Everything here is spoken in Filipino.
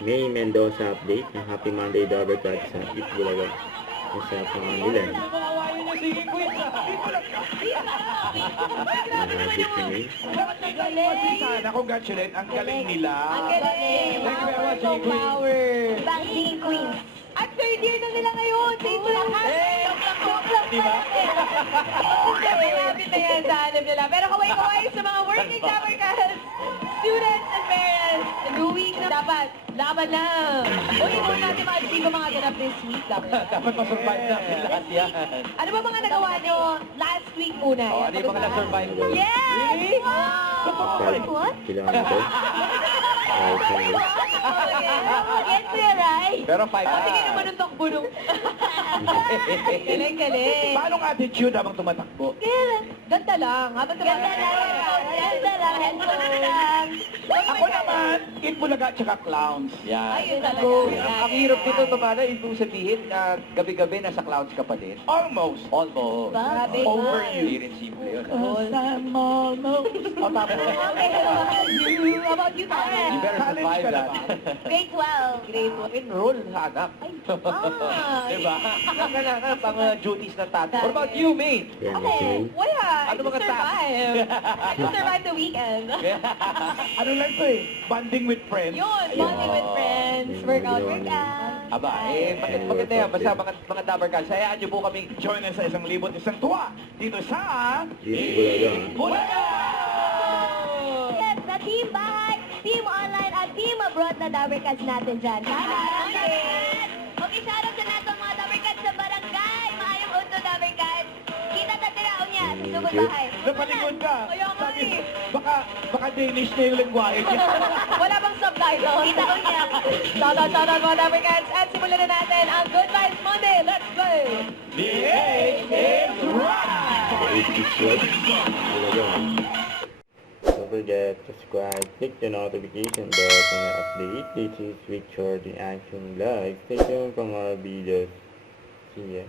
May Mendoza update ng Happy Monday Dabber Cats sa Itbulaga. Sa panganilan. Sana congratulate ang galing nila. Ang galing. Thank you very much, So Singing Queen. power. Ibang singing queens. At third year na nila ngayon. Sa ito lang. Diba? Malapit na yan sa hanap nila. Pero kaway-kaway sa mga working Dabber Cats, students and parents. New week na dapat. Laban lang. Uy, ito natin ma-achieve ang mga ganap this week. Dapat masurvive natin lahat yan. Ano ba mga nagawa nyo last week muna? Oh, ano yung mga na-survive mo? Yes! Really? Wow! What? Kailangan ito. Yes, Kuya Rai. Pero 5 O, sige naman yung takbo nung... Galing. Paano ang attitude habang tumatakbo? Ganda lang. Habang ganda lang. Ganda lang. Handphone lang. Ako naman, Itbulaga tsaka clowns. Yan. Ayun talaga. Ang hirap dito, Tamara, ibig sabihin na gabi-gabi nasa clouds ka pa din. Almost. Almost. Grabe. Over Hindi you. rin simple yun. I'm almost. O tapos, Okay, how about you, Karen? You better challenge survive ka that. naman. Grade 12. Grade 12. Enroll sa anak. Diba? Kailangan pang duties ng tatay. What about you, mate? Yan, Okay, wala. I Ano just mga survive. I just survive the weekend. Ano lang to eh, bonding with friends. Yun, bonding with friends, workout. Aba, maganda yan. Basta mga Dabber Cats, hayaan niyo po kaming Join us sa 1,001 tuwa dito sa Itbulaga. Bulaga! Yes, na team bahay, team online, at team abroad na Dabber Cats natin dyan. Okay, shoutout sa nato mga Dabber Cats sa barangay. Maayong auto Dabber Cats. Kita tatiraon niya sa sugod bahay. Napalingon ka. Ayaw nga Sabi, eh. baka Danish na yung lingwahe niya. Wala bang subtitle? Kita ko niya. Shoutout mga Dabber Cats. At simulan na natin ang Good Vibes Monday. Let's play! The age is right! Itbulaga. Don't forget to subscribe, click the notification bell for the update. This is Richard in Action Live. Stay tuned for more videos. See ya.